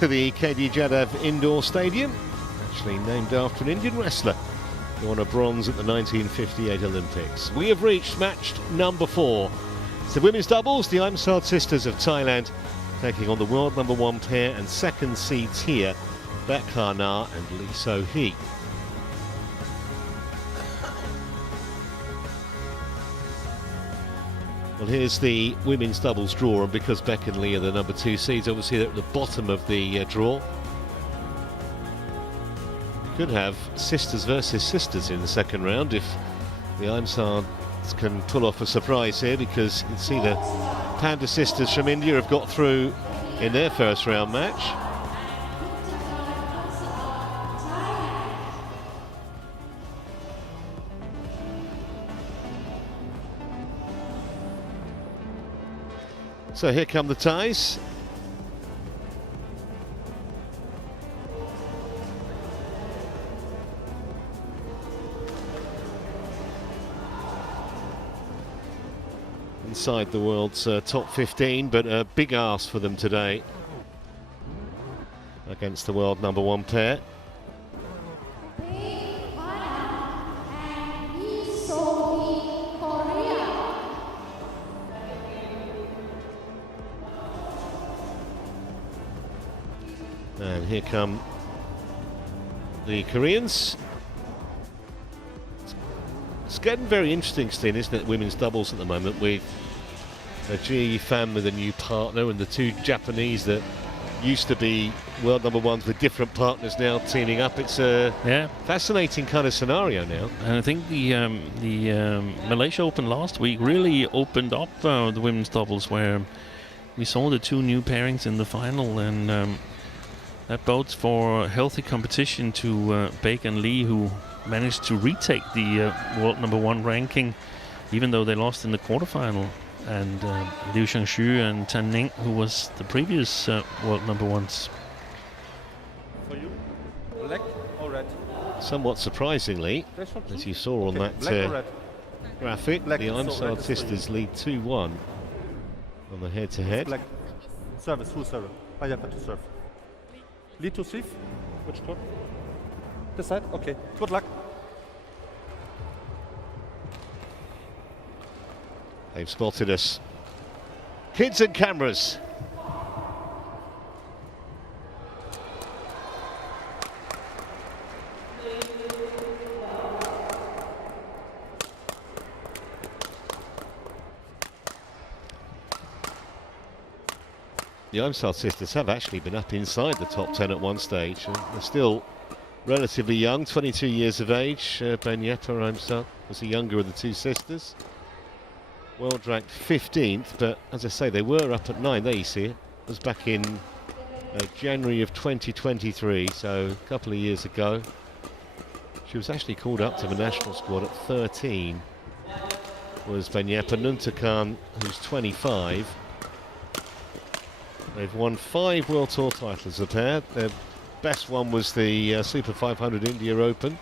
to the KD Jadhav Indoor Stadium, actually named after an Indian wrestler who won a bronze at the 1958 Olympics. We have reached match number 4. It's the women's doubles, the Aimsaard sisters of Thailand taking on the world number 1 pair and second seeds here, Baek and Lee So-hee. Well, here's the women's doubles draw, and because Baek and Lee are the number 2 seeds, obviously they're at the bottom of the draw. Could have sisters versus sisters in the second round if the Aimsaards can pull off a surprise here, because you can see the Panda sisters from India have got through in their first round match. So here come the ties. Inside the world's top 15, but a big ask for them today against the world number 1 pair. And here come the Koreans. It's getting very interesting, Steen, isn't it, women's doubles at the moment, with Ji Fan with a new partner and the 2 Japanese that used to be world number 1s with different partners now teaming up. It's a fascinating kind of scenario now. And I think the Malaysia Open last week really opened up the women's doubles, where we saw the 2 new pairings in the final, and that bodes for healthy competition to Baek and Lee, who managed to retake the world number 1 ranking, even though they lost in the quarterfinal. And Liu Xiangshu and Tan Ning, who was the previous world number 1s. For you, black or red? Somewhat surprisingly, as you saw on that graphic, the Aimsaard sisters lead 2-1 on the head-to-head. Black. Service, who serve? Payapa to serve. Lead to receive. Which court? This side? Okay. Good luck. They've spotted us. Kids and cameras. The Aimsaard sisters have actually been up inside the top 10 at one stage. They're still relatively young, 22 years of age. Banyapa Aimsaard was the younger of the 2 sisters. World ranked 15th, but as I say, they were up at 9. There you see it. It was back in January of 2023, so a couple of years ago. She was actually called up to the national squad at 13. Was Banyapa Nuntakan, who's 25. They've won 5 World Tour titles, a pair. Their best one was the Super 500 India Open.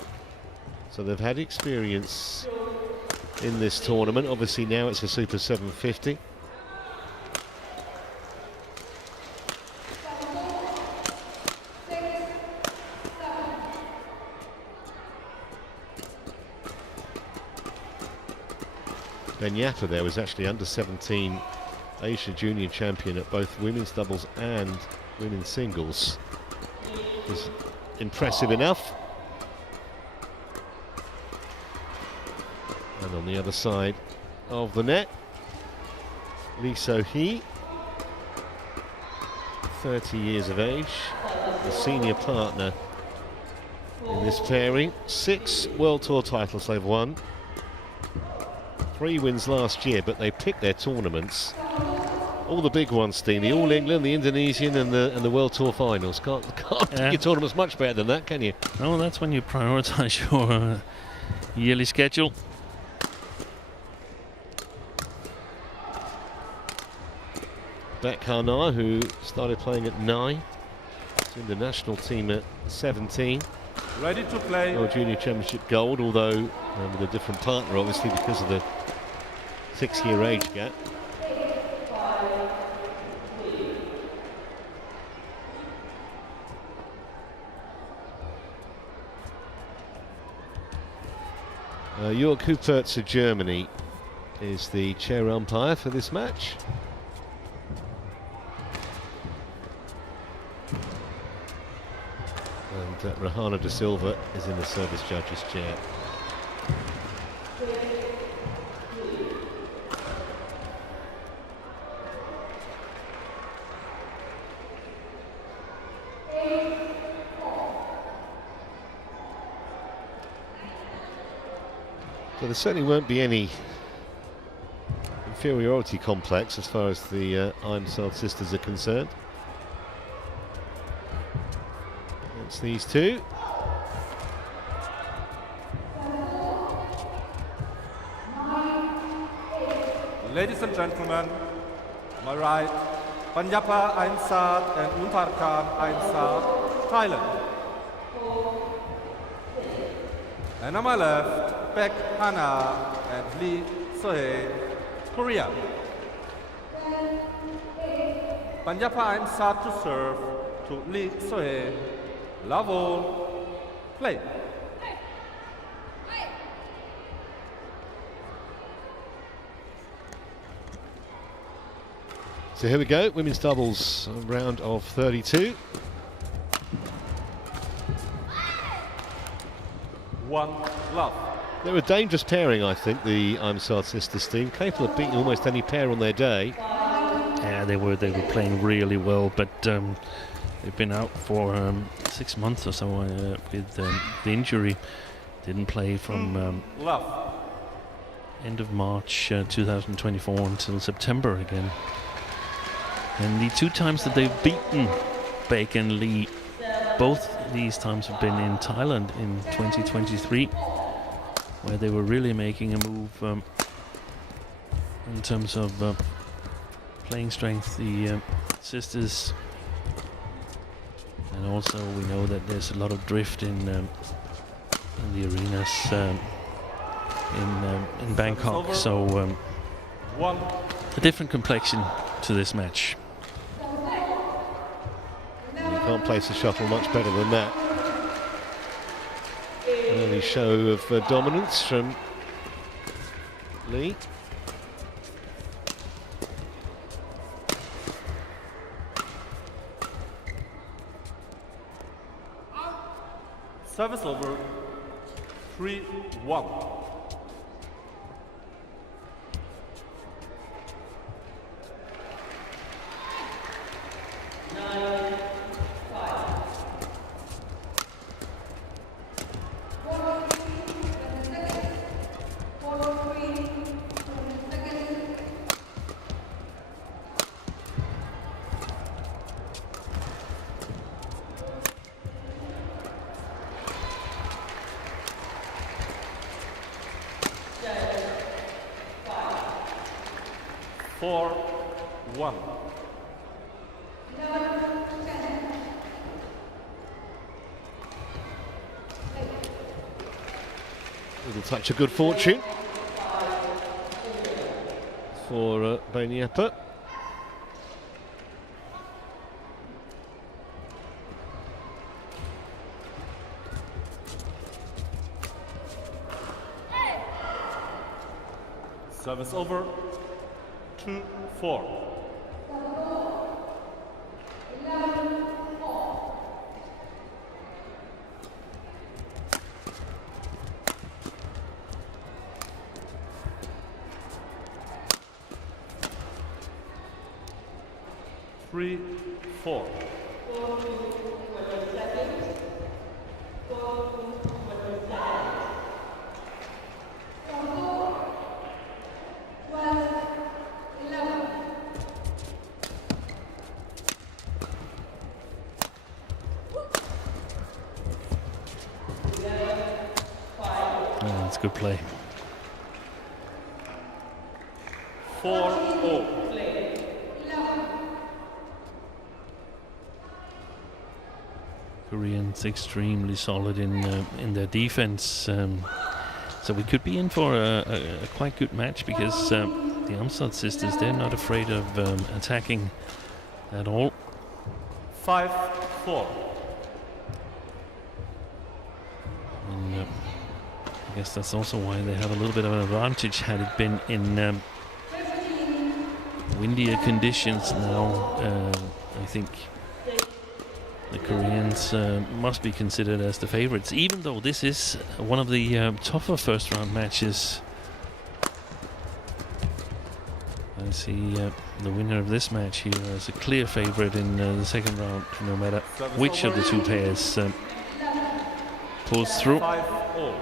So they've had experience in this tournament. Obviously now it's a Super 750. Banyapa there was actually under 17 Asia Junior champion at both women's doubles and women's singles. Was impressive enough. And on the other side of the net, Lee So-hee, 30 years of age, the senior partner in this pairing. 6 World Tour titles they've won. 3 wins last year, but they picked their tournaments. All the big ones, Steen, the All England, the Indonesian and the World Tour finals. Can't pick your tournaments much better than that, can you? No, that's when you prioritise your yearly schedule. Baek, who started playing at 9, is in the national team at 17. Ready to play. World Junior Championship gold, although with a different partner, obviously, because of the 6-year age gap. Jörg Hupertz of Germany is the chair umpire for this match. And Rahana da Silva is in the service judge's chair. So there certainly won't be any inferiority complex as far as the Aimsaard sisters are concerned. It's these two. Ladies and gentlemen, on my right, Panyapa Aimsaard and Untarkan Aimsaard, Thailand. And on my left, Baek Hana and Lee Sohei, Korea. Panyapa Aimsaard to serve to Lee Sohei. Love all. Play. So here we go, women's doubles round of 32. One love. They're a dangerous pairing, I think, the Aimsaard sisters team, capable of beating almost any pair on their day. Yeah, they were playing really well, but they've been out for 6 months or so with the injury. Didn't play from end of March 2024 until September again. And the 2 times that they've beaten Baek and Lee, both these times have been in Thailand in 2023, where they were really making a move in terms of playing strength. The sisters, and also we know that there's a lot of drift in the arenas in Bangkok, so a different complexion to this match. You can't place the shuttle much better than that. Early show of dominance from Lee. Service over. 3-1. Little touch of good fortune for Bonyapa. Service over. 2-4. That's good play. 4-0. Koreans extremely solid in their defense, so we could be in for a quite good match, because the Aimsaard sisters, they're not afraid of attacking at all. 5-4. And I guess that's also why they have a little bit of an advantage. Had it been in windier conditions now, I think the Koreans must be considered as the favorites, even though this is one of the tougher first round matches. I see the winner of this match here as a clear favorite in the second round, no matter which of the two pairs pulls through. 5-all.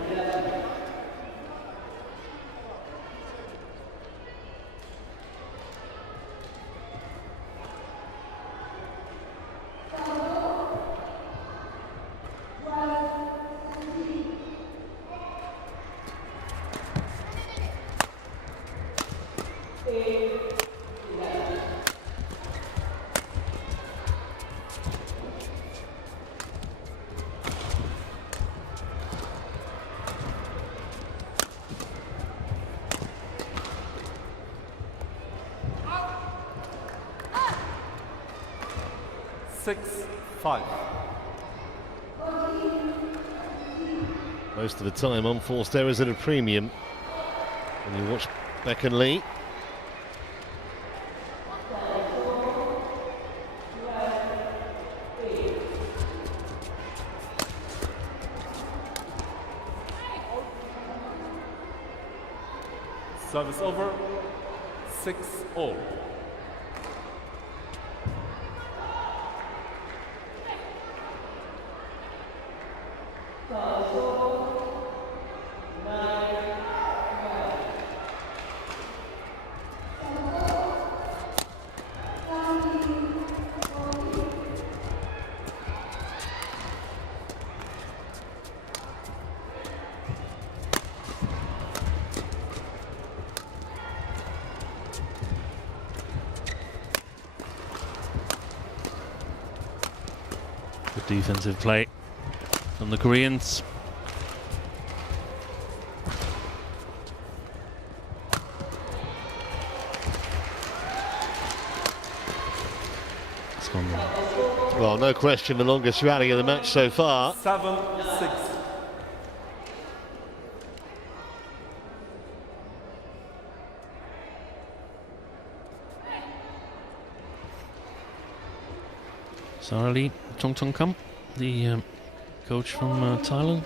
Most of the time, unforced errors at a premium. When you watch Baek and Lee. Service over. 6-all. Good defensive play from the Koreans. It's gone wrong. Well, no question, the longest rally of the match so far. 7-6. Sarali Chongchongkam, the coach from Thailand.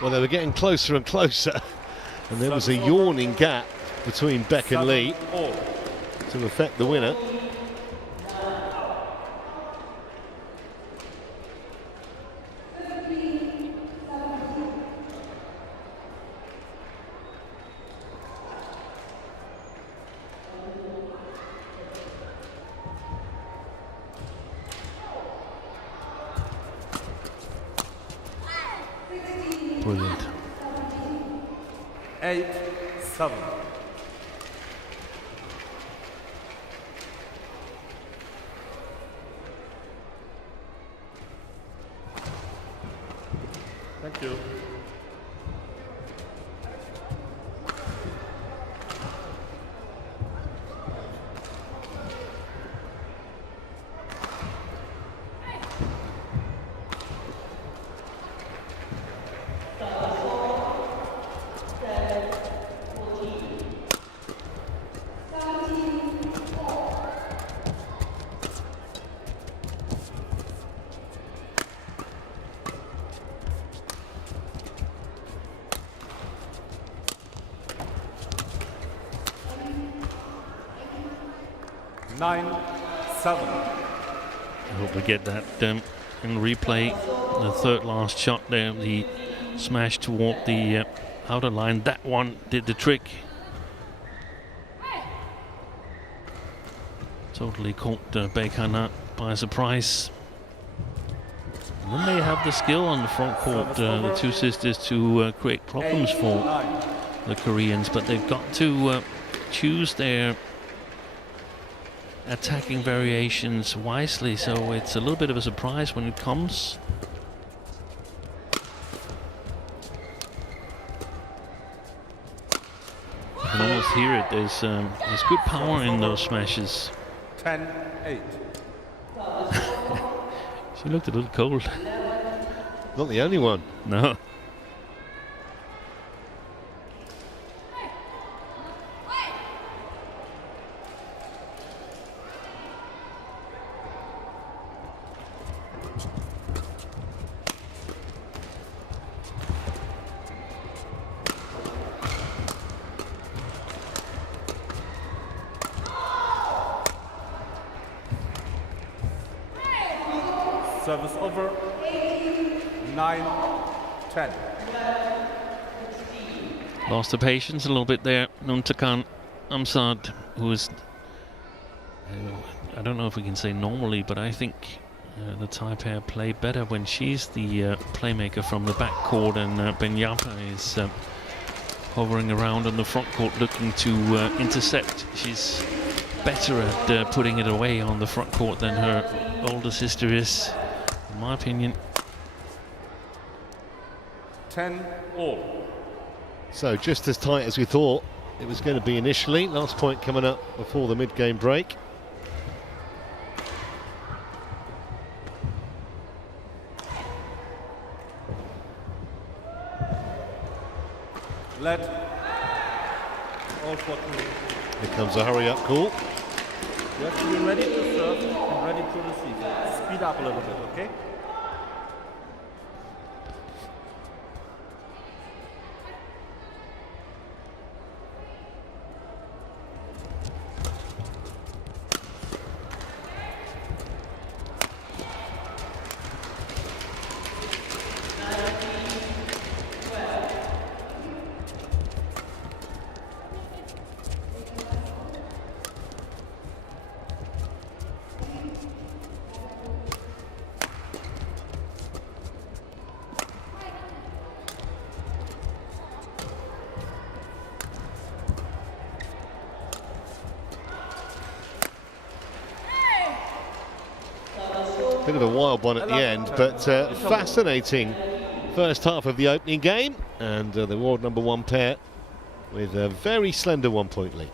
Well, they were getting closer and closer, and there was a yawning gap between Baek and Lee to affect the winner. Brilliant. 8-7. Thank you. I hope we get that in replay. The third last shot there, the smash toward the outer line. That one did the trick. Totally caught Baek by surprise. And then they have the skill on the front court, the two sisters, to create problems for the Koreans, but they've got to choose their attacking variations wisely, so it's a little bit of a surprise when it comes. almost hear it. There's good power in those smashes. 10-8. She looked a little cold. Not the only one. No. Service over. 9-10. Lost the patience a little bit there. Nuntakan Aimsaard, who is, I don't know if we can say normally, but I think the Thai pair play better when she's the playmaker from the back court, and Benyapa is hovering around on the front court looking to intercept. She's better at putting it away on the front court than her older sister is, in my opinion. 10-all. So just as tight as we thought it was going to be initially. Last point coming up before the mid-game break. Let all 14. Here comes a hurry-up call. You have to be ready to serve and ready to receive. Speed up a little bit, okay? Bit of a wild one at the end, but fascinating first half of the opening game, and the world number one pair with a very slender 1-point lead.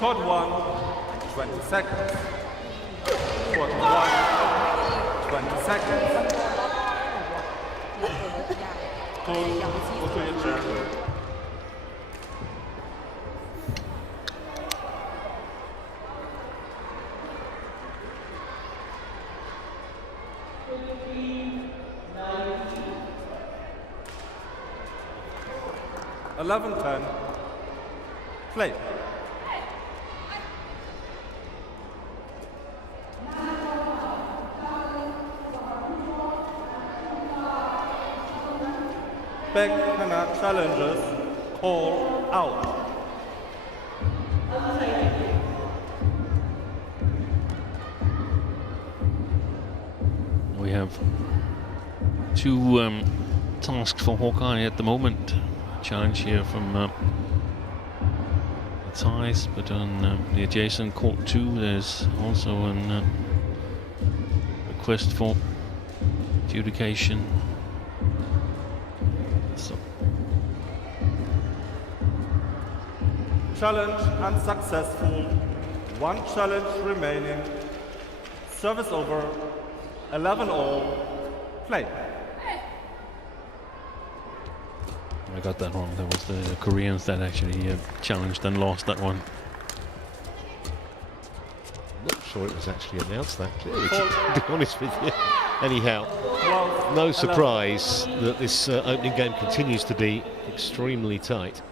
Court 1, 20 seconds. Court 1, 20 seconds. Go to your turn. Eleven 10. Play. Baek challenges, call out. We have two tasks for Hawkeye at the moment. Challenge here from the Thais, but on the adjacent court 2 there's also a request for adjudication. So. Challenge unsuccessful. One challenge remaining. Service over. 11-all. Play. I got that wrong. That was the Koreans that actually challenged and lost that one. Not sure it was actually announced that clearly, to be honest with you. Anyhow, no surprise that this opening game continues to be extremely tight.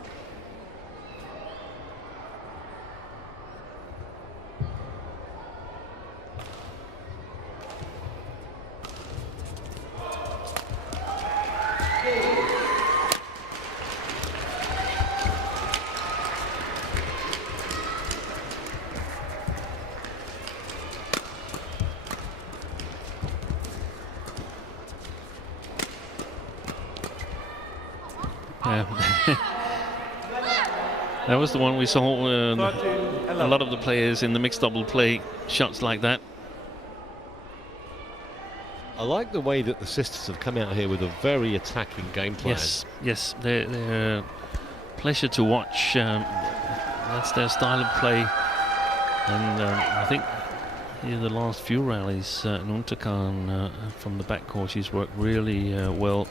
That was the one we saw. 13, A 11. lot of the players in the mixed double play shots like that. I like the way that the sisters have come out here with a very attacking game plan. Yes, they're pleasure to watch. That's their style of play, and I think in the last few rallies, Nuntakan from the backcourt, she's worked really well.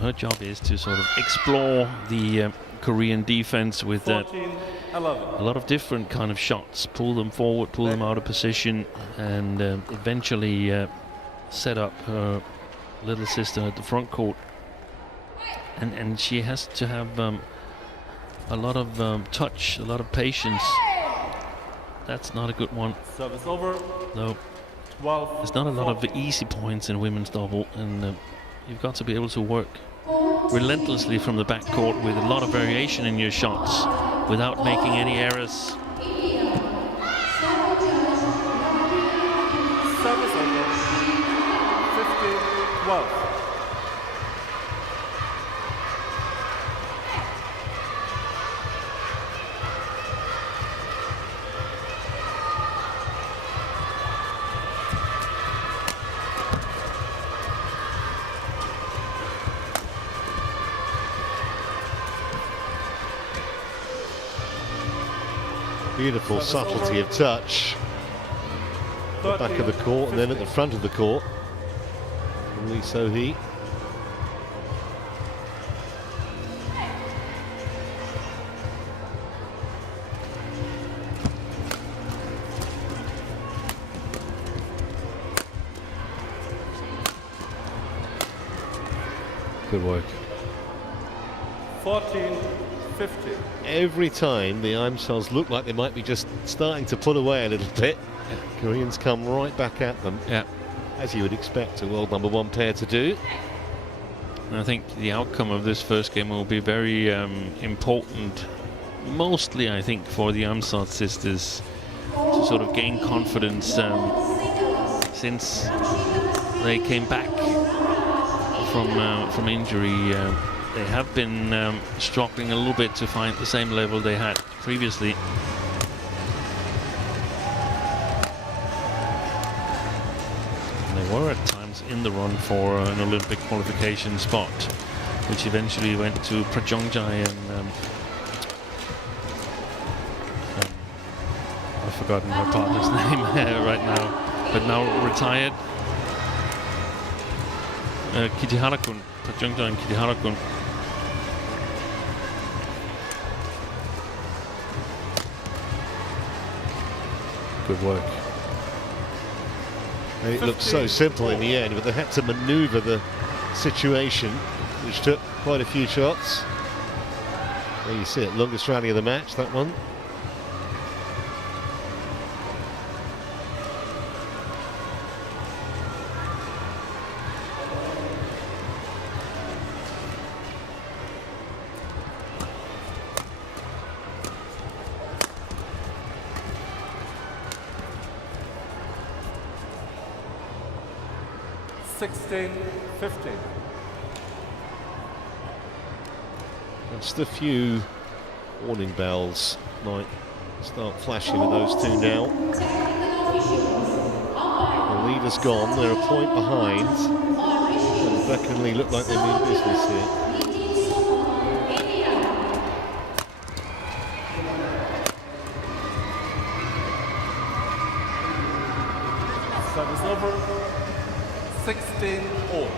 Her job is to sort of explore the Korean defense with 14, 11. a lot of different kind of shots, pull them forward, pull them out of position, and eventually set up her little sister at the front court. And she has to have a lot of touch, a lot of patience. That's not a good one. Service over. No, 12. there's not a lot of 14. easy points in women's double, and you've got to be able to work relentlessly from the backcourt with a lot of variation in your shots without making any errors. Service over. 15, 12. Beautiful subtlety of touch. The back of the court and then at the front of the court. Lee So-hee. Good work. 14, 15. Every time the Aimsaards look like they might be just starting to pull away a little bit, Koreans come right back at them. Yeah. As you would expect a world #1 pair to do. And I think the outcome of this first game will be very important, mostly I think for the Aimsaard sisters to sort of gain confidence since they came back from injury. They have been struggling a little bit to find the same level they had previously. They were at times in the run for an Olympic qualification spot, which eventually went to Prajongjai and I've forgotten my partner's name right now, but now retired. Kitihara-kun, Prajongjai and Kitihara-kun. Good work. It looked so simple in the end, but they had to maneuver the situation, which took quite a few shots. There you see it, longest rally of the match, that one. Just a few warning bells might start flashing with those two now. The leader's gone, they're a point behind. And Baek and Lee look like they mean business here. Service over. 16-all.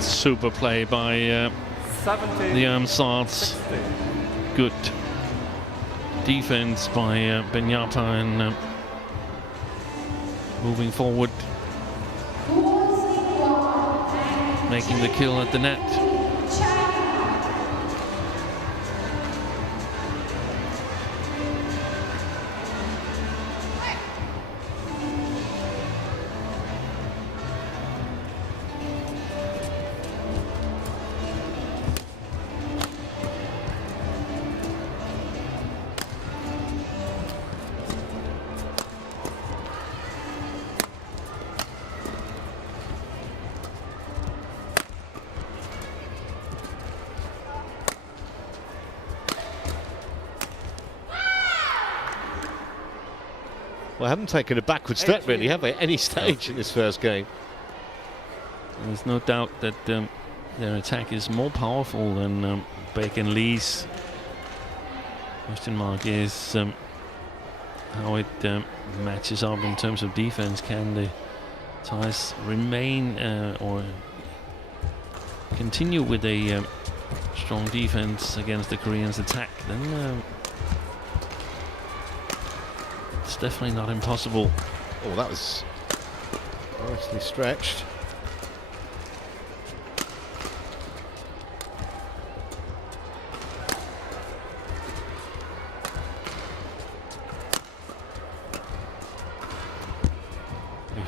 Super play by the Aimsaards. Good defense by Benyapa and moving forward, making the kill at the net. Well, haven't taken a backward step really, have they, at any stage in this first game? There's no doubt that their attack is more powerful than Baek and Lee's. Question mark is how it matches up in terms of defense. Can the Thais remain or continue with a strong defense against the Koreans' attack? Then it's definitely not impossible. Oh, that was nicely stretched.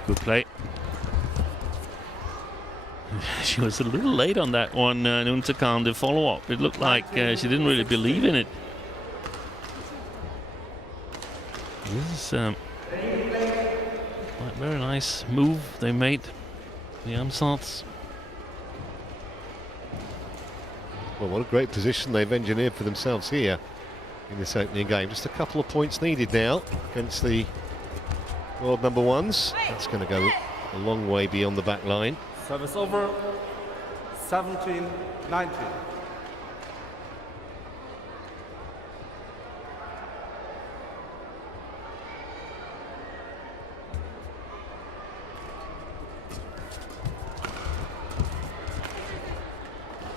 Good play. She was a little late on that one, Nuntakan, the follow-up. It looked like she didn't really believe in it. This is a very nice move they made, the Aimsaards. Well, what a great position they've engineered for themselves here in this opening game. Just a couple of points needed now against the world number ones. That's going to go a long way beyond the back line. Service over. 17-19.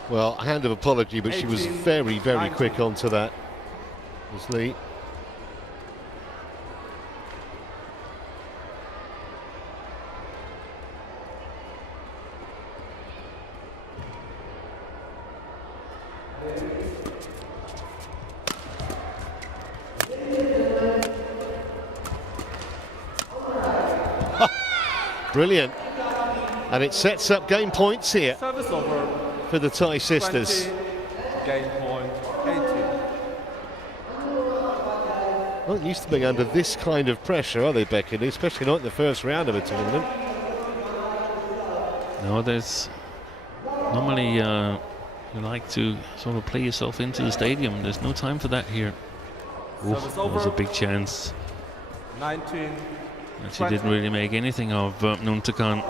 Well, a hand of apology, but she was very, very quick onto that. Was Lee. Brilliant. And it sets up game points here for the Thai sisters. 20, game point 18. Not used to being under this kind of pressure, are they, Becky? Especially not in the first round of a tournament. No, there's normally you like to sort of play yourself into the stadium. There's no time for that here. Oof, that was a big chance. 19. And she didn't really make anything of Nuntakan.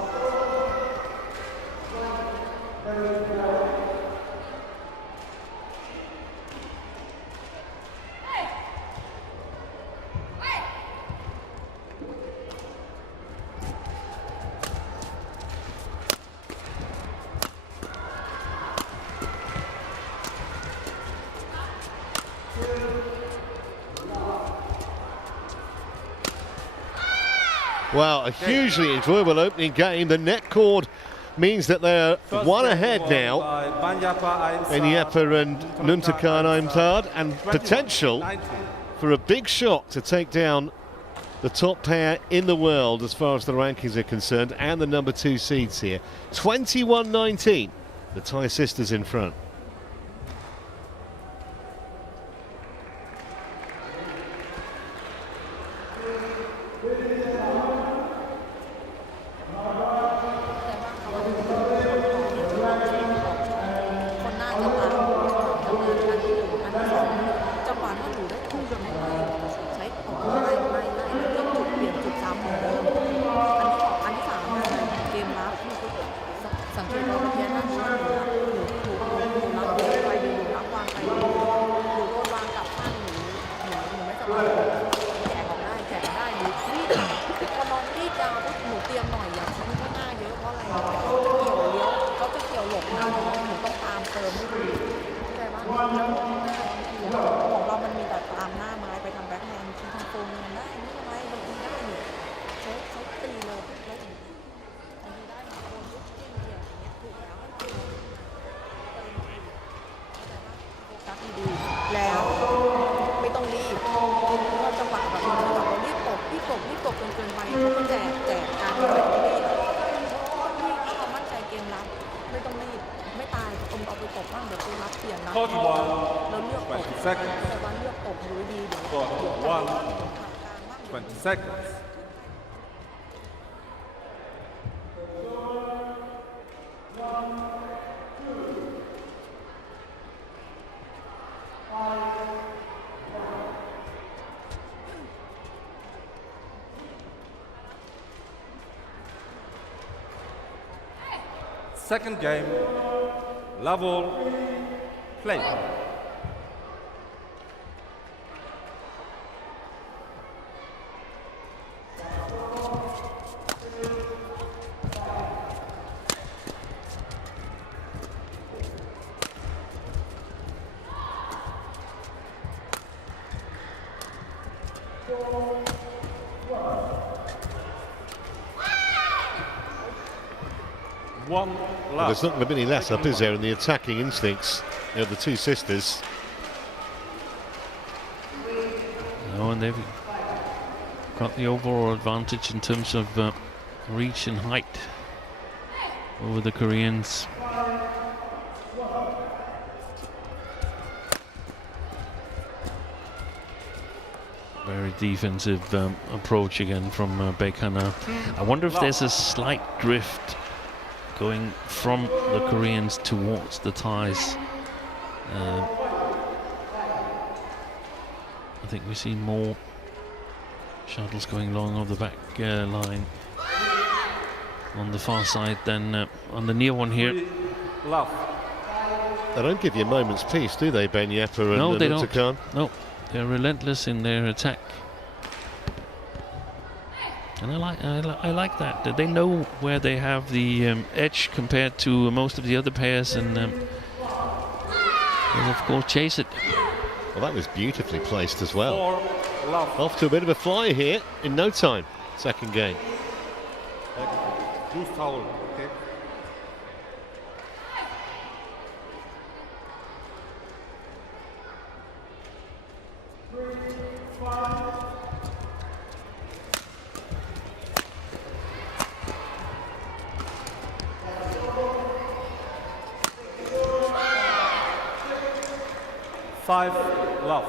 Well, a hugely enjoyable opening game. The net cord means that they're one ahead now. Banyapa and Nuntakan Aimsaard, and potential for a big shot to take down the top pair in the world as far as the rankings are concerned, and the number 2 seeds here. 21-19, the Thai sisters in front. Second game, level, play. One Well, love. there's not going to be any less up, is there, in the attacking instincts of the two sisters? No, and they've got the overall advantage in terms of reach and height over the Koreans. Very defensive approach again from Baek. I wonder if there's a slight drift going from the Koreans towards the Thais. I think we see more shuttles going along on the back line on the far side than on the near one here. Love. They don't give you a moment's peace, do they, Ben Yepper and No, they don't. Nuttakhan? No, they're relentless in their attack. And I like that. They know where they have the edge compared to most of the other pairs, and of course chase it. Well, that was beautifully placed as well. 4 love. Off to a bit of a fly here in no time. Second game. Loose towel. Okay. Five love.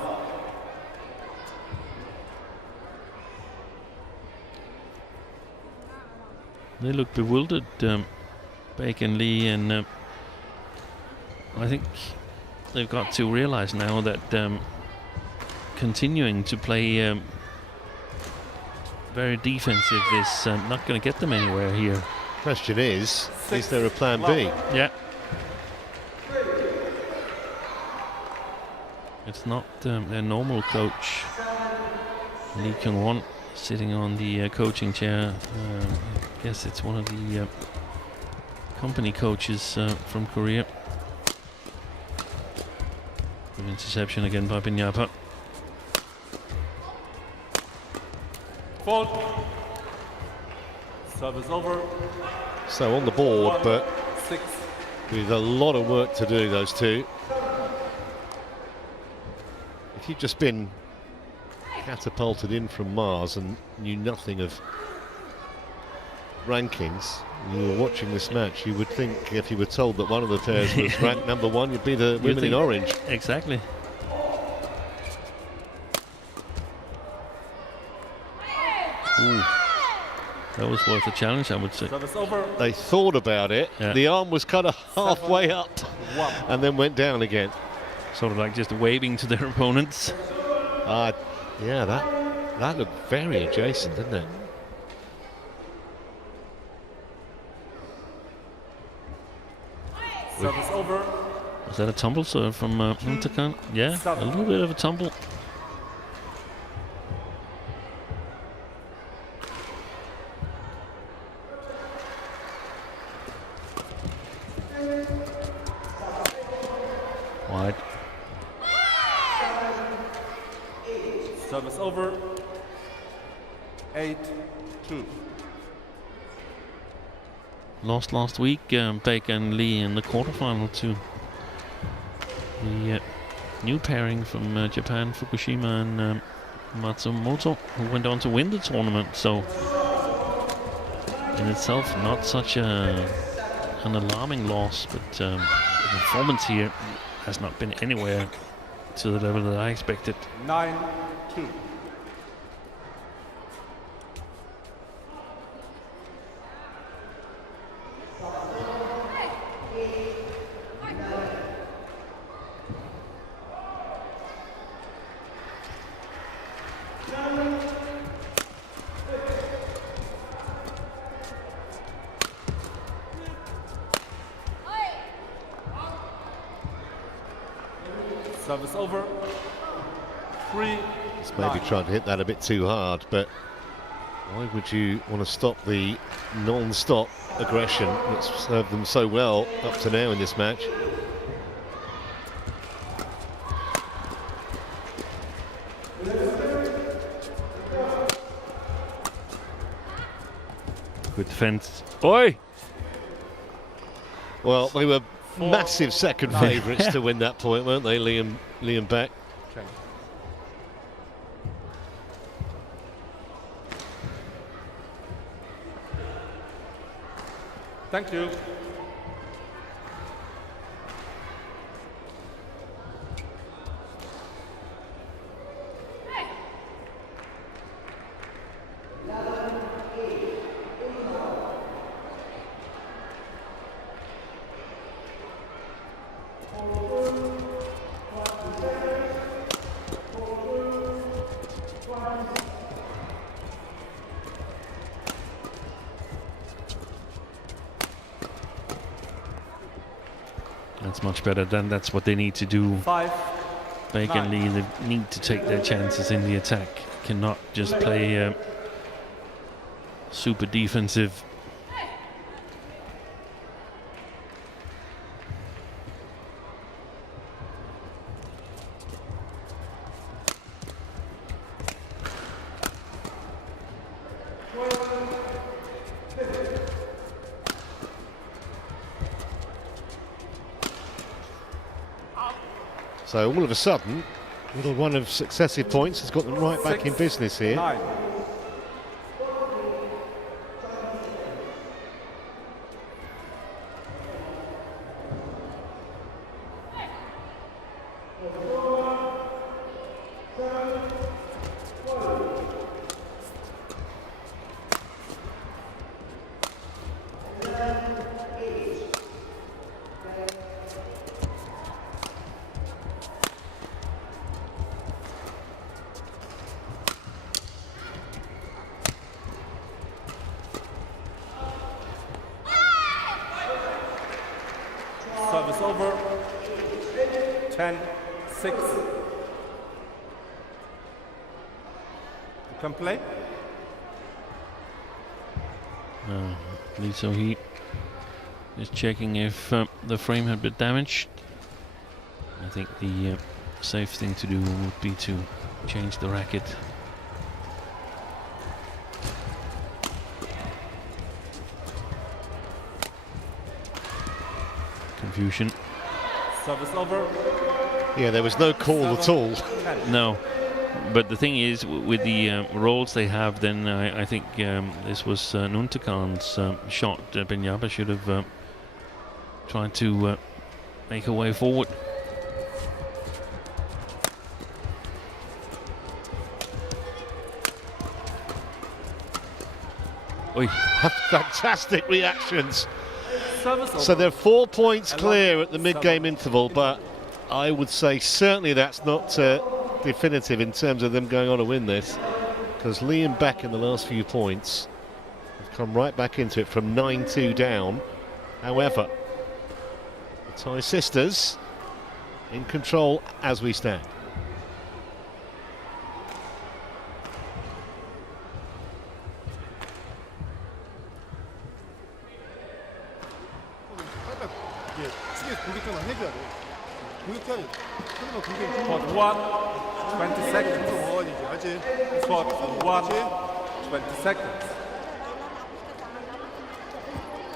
They look bewildered, Baek and Lee, and I think they've got to realize now that continuing to play very defensive is not going to get them anywhere here. Question is there a plan B? Yeah. It's not their normal coach, Lee Kyung-won, sitting on the coaching chair. I guess it's one of the company coaches from Korea. Good interception again by Binyapa. Fault. Service over. So on the board, but 6. with a lot of work to do, those two. If you've just been catapulted in from Mars and knew nothing of rankings, and you were watching this match, you would think if you were told that one of the pairs was ranked number 1, you'd be the women in orange. Exactly. Ooh. That was worth a challenge, I would say. Service over. They thought about it. Yeah. The arm was kind of halfway up 1. and then went down again. Sort of like just waving to their opponents. Yeah, that looked very adjacent, didn't it? Service over. Was that a tumble serve from Nuttakhan? Yeah, a little bit of a tumble. Wide. Service over. 8-2. Lost last week, Baek and Lee in the quarterfinal to the new pairing from Japan, Fukushima and Matsumoto, who went on to win the tournament. So in itself, not such an alarming loss, but the performance here has not been anywhere to the level that I expected. 9-2. Service over. 3. He's maybe trying to hit that a bit too hard, but why would you want to stop the non-stop aggression that's served them so well up to now in this match? Good defense. Oi! Well, they were massive second favourites to win that point, weren't they, Liam Baek? Okay. Thank you. That's much better. Then that's what they need to do. 5. Baek and Lee, they need to take their chances in the attack. Cannot just play super defensive. So all of a sudden, little run of successive points has got them right back in business here. 9. Service over. 10, 6. You can play. Lee So-hee is checking if the frame had been damaged. I think the safe thing to do would be to change the racket. Confusion. Service over. Yeah, there was no call at all. 10. No, but the thing is, with the rolls they have, then I think this was Nuntakan's shot. Benyapa should have tried to make a way forward. Oi. Fantastic reactions. Service over. So they're 4 points clear at the mid-game interval, but I would say certainly that's not definitive in terms of them going on to win this, because Liam Baek in the last few points have come right back into it from 9-2 down. However, the Thai sisters in control as we stand. Court 1, 20 seconds. Court 1, 20 seconds.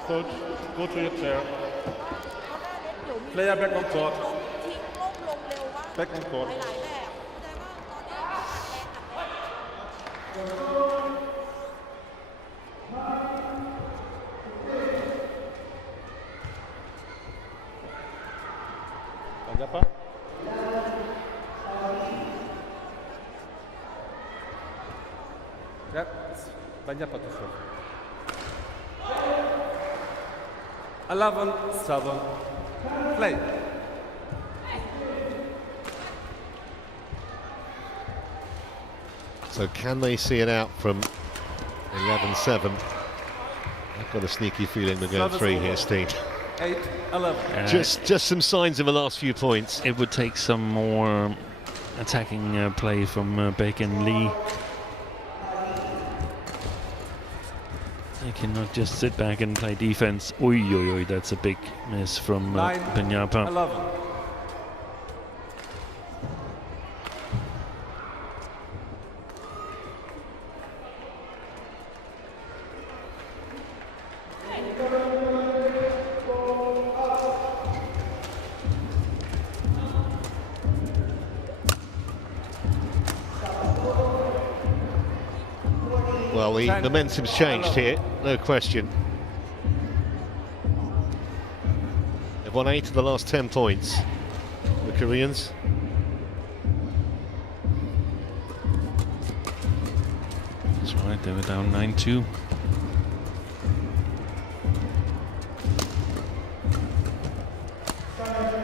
Coach, go to your chair. Player back on court. Back on court. Badminton. That's Badminton to serve. 11-7. Play. So can they see it out from 11-7? I've got a sneaky feeling they're going 3 here, Steve. 8-11. Just some signs in the last few points. It would take some more attacking play from Baek and Lee. They cannot just sit back and play defense. Oi, oi, oi, that's a big miss from Peñapa. 11. Well, the momentum's changed here, no question. They've won 8 of the last 10 points, the Koreans. That's right, they were down 9-2.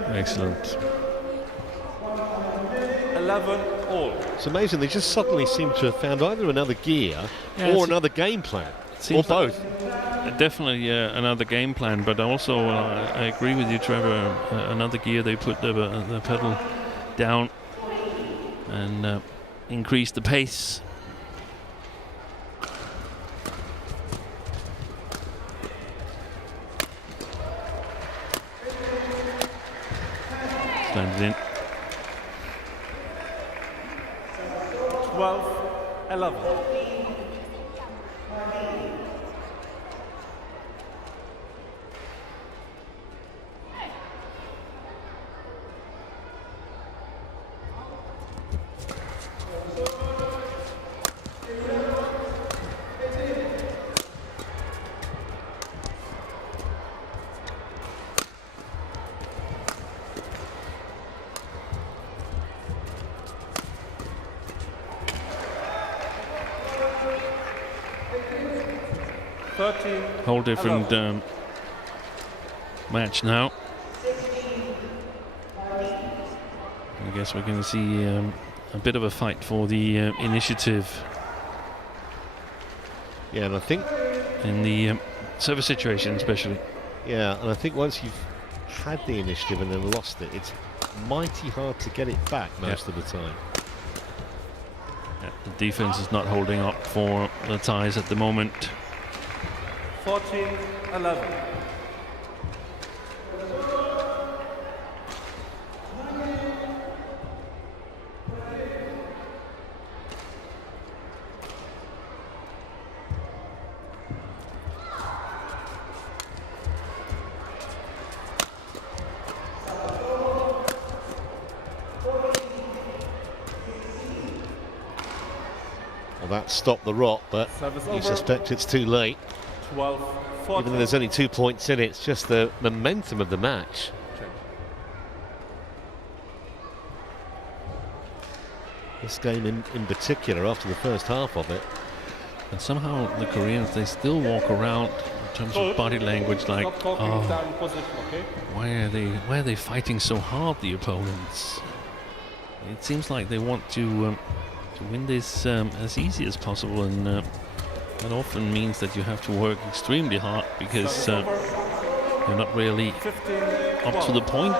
Excellent. 11 all. It's amazing, they just suddenly seem to have found either another gear Yeah, or another game plan, or seems both. Definitely another game plan, but also I agree with you, Trevor. Another gear, they put the pedal down and increase the pace. Landed in. 12-11. Whole different match now. I guess we're going to see a bit of a fight for the initiative. Yeah, and I think... in the service situation especially. Yeah, and I think once you've had the initiative and then lost it, it's mighty hard to get it back most of the time. Yeah, the defense is not holding up for the ties at the moment. 14-11. Well, that stopped the rot, but Service you over. suspect it's too late. 12-14. Even though there's only 2 points in it, it's just the momentum of the match. This game in particular, after the first half of it. And somehow the Koreans, they still walk around in terms of body language like, Stop talking, oh, down position, okay? why are they fighting so hard, the opponents? It seems like they want to win this as easy as possible, and that often means that you have to work extremely hard because you're not really 15, up to the point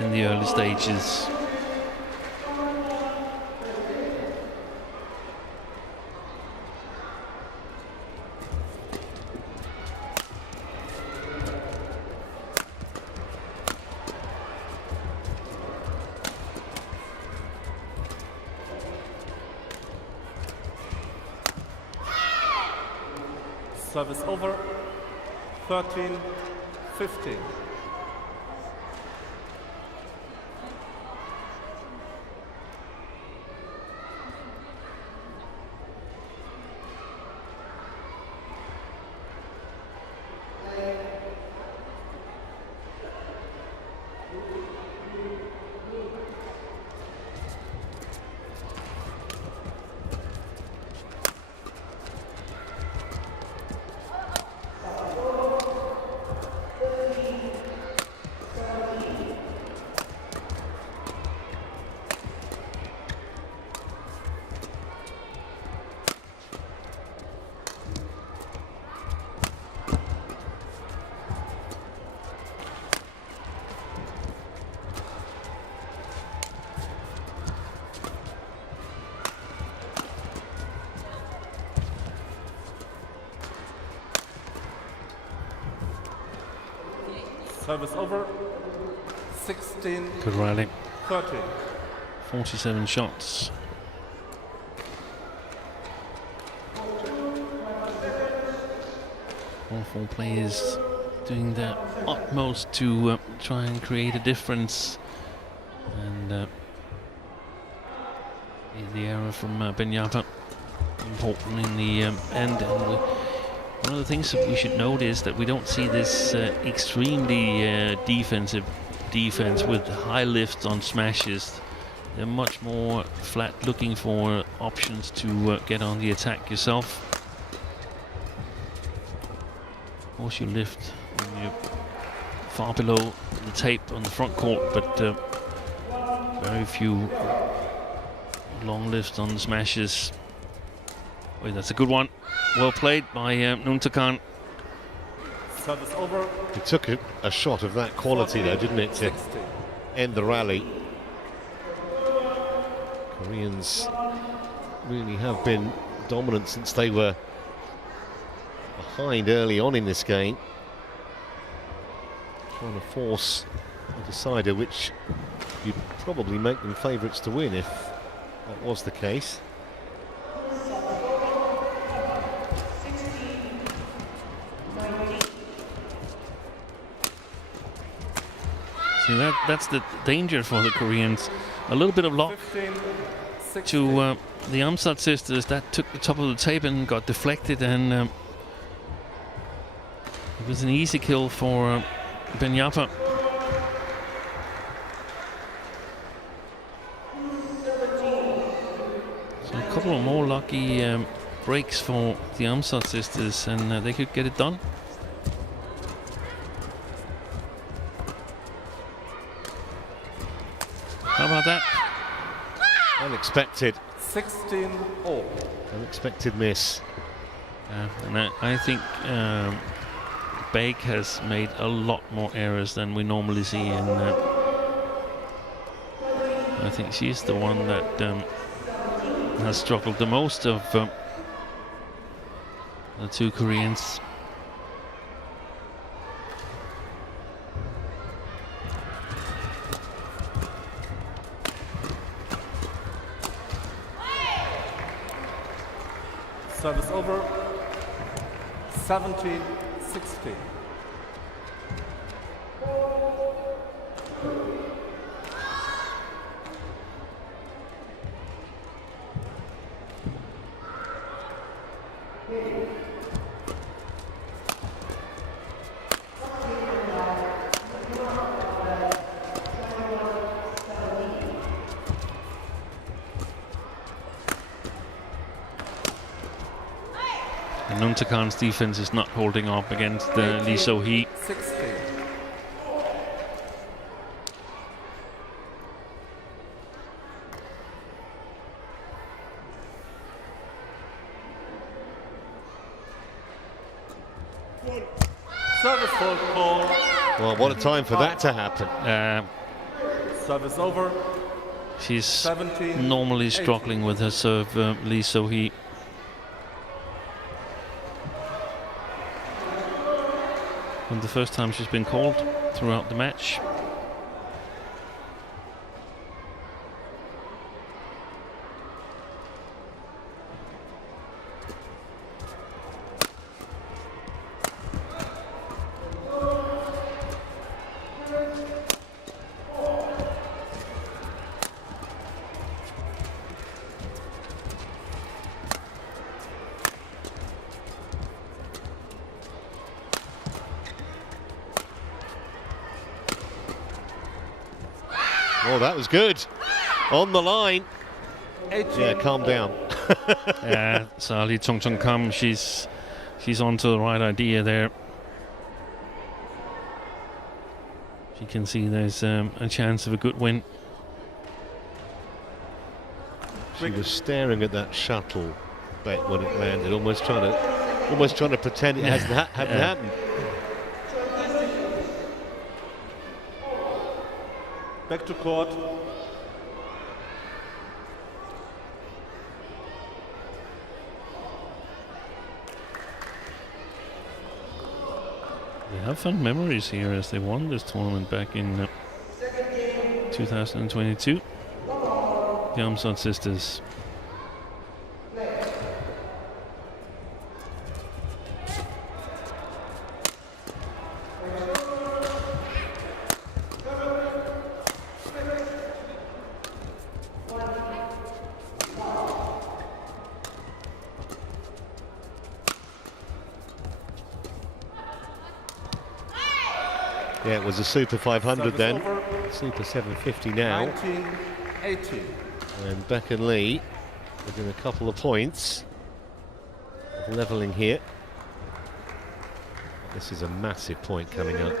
in the early stages. Service over. 13-15. Service over. 16. Good rally. 30. 47 shots. All four players doing their utmost to try and create a difference. And the error from Ben Yapper important in the end. And one of the things that we should note is that we don't see this extremely defensive defense with high lifts on smashes. They're much more flat, looking for options to get on the attack yourself. Of course, you lift when you're far below the tape on the front court, but very few long lifts on the smashes. Oh, that's a good one. Well played by Nuntakan. Service over. It took a shot of that quality, though, didn't it, to end the rally. Koreans really have been dominant since they were behind early on in this game, trying to force a decider, which you'd probably make them favourites to win if that was the case. See, that's the danger for the Koreans. A little bit of luck 15, 16. to the Aimsaard sisters that took the top of the tape and got deflected, and it was an easy kill for Ben Yapper. So a couple of more lucky breaks for the Aimsaard sisters, and they could get it done. How about that? Unexpected. 16 all. Unexpected miss. And I think Baek has made a lot more errors than we normally see, and I think she's the one that has struggled the most of the two Koreans. Service over. 17, 16. And Nuntakan's defense is not holding up against Lee So-hee. 16. Service fault call. Well, what a time for that to happen. Service over. She's 17, normally 18. struggling with her serve, Lee So-hee. And the first time she's been called throughout the match. Oh, that was good. On the line. 18. Yeah, calm down. So Lee Chung-Kam, she's onto the right idea there. She can see there's a chance of a good win. She was staring at that shuttle Baek when it landed, almost trying to pretend it hadn't happened. Back to court. have fun memories here as they won this tournament back in 2022. The Aimsaard sisters. Yeah, it was a Super 500 Service then. over. Super 750 now. 19-18. And Baek and Lee within a couple of points of levelling here. This is a massive point coming up.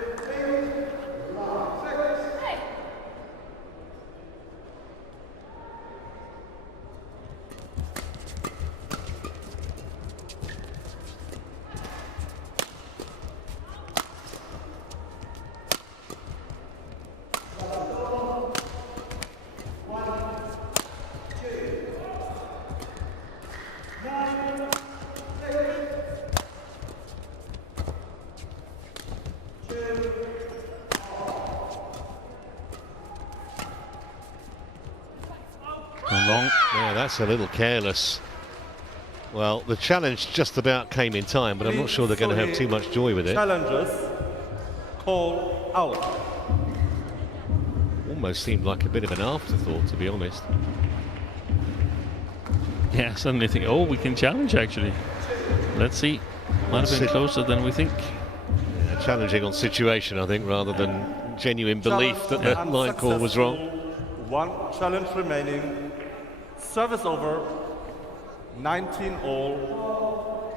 Yeah, that's a little careless. Well, the challenge just about came in time, but I'm not sure they're going to have too much joy with it. Challenges call out. Almost seemed like a bit of an afterthought, to be honest. Yeah, suddenly think, oh, we can challenge actually. Let's see. Might have been closer than we think. Yeah, challenging on situation, I think, rather than genuine belief that the line call was wrong. One challenge remaining. Service over. 19-all.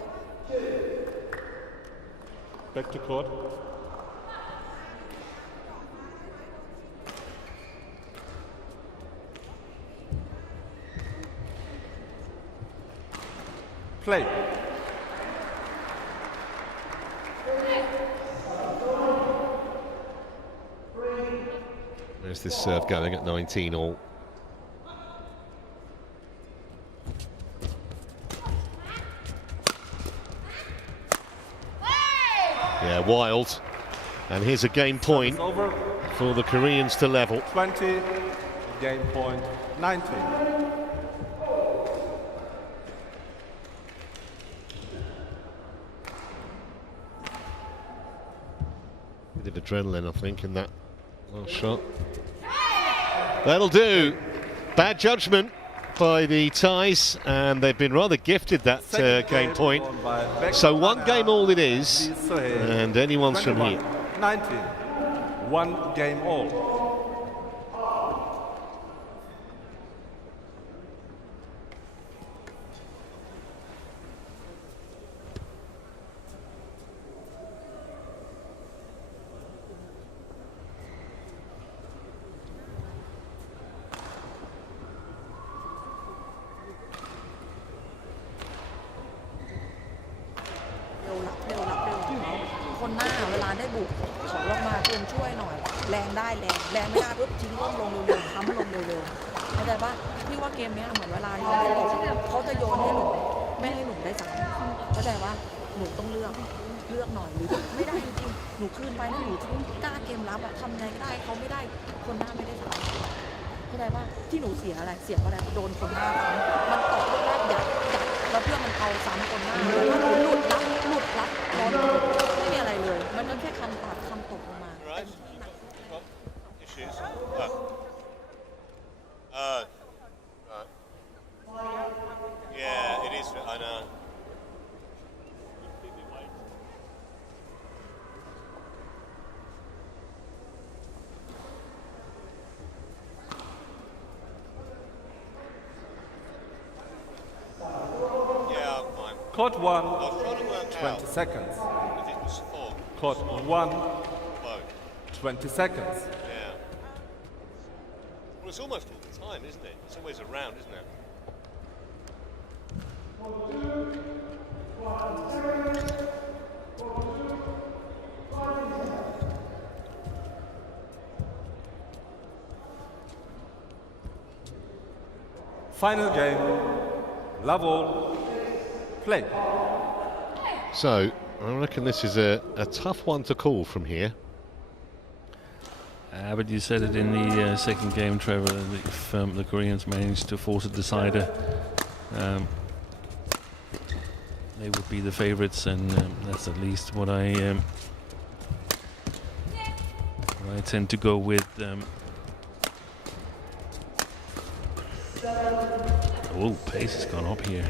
Back to court. Play. There's this serve going at 19-all. Yeah, wild. And here's a game point for the Koreans to level. 20, game point 19. Bit of adrenaline, I think, in that last shot. That'll do. Bad judgment by the Thais, and they've been rather gifted that game point. So one game all it is, and anyone's from here. 19, one game all. Court 1, 20 seconds. Court 1, 20 seconds. Yeah. Well, it's almost all the time, isn't it? It's always around, isn't it? Final game, love all, play. So, I reckon this is a tough one to call from here. But you said it in the second game, Trevor, that if the Koreans managed to force a decider, they would be the favorites, and that's at least what I tend to go with. Oh, pace has gone up here.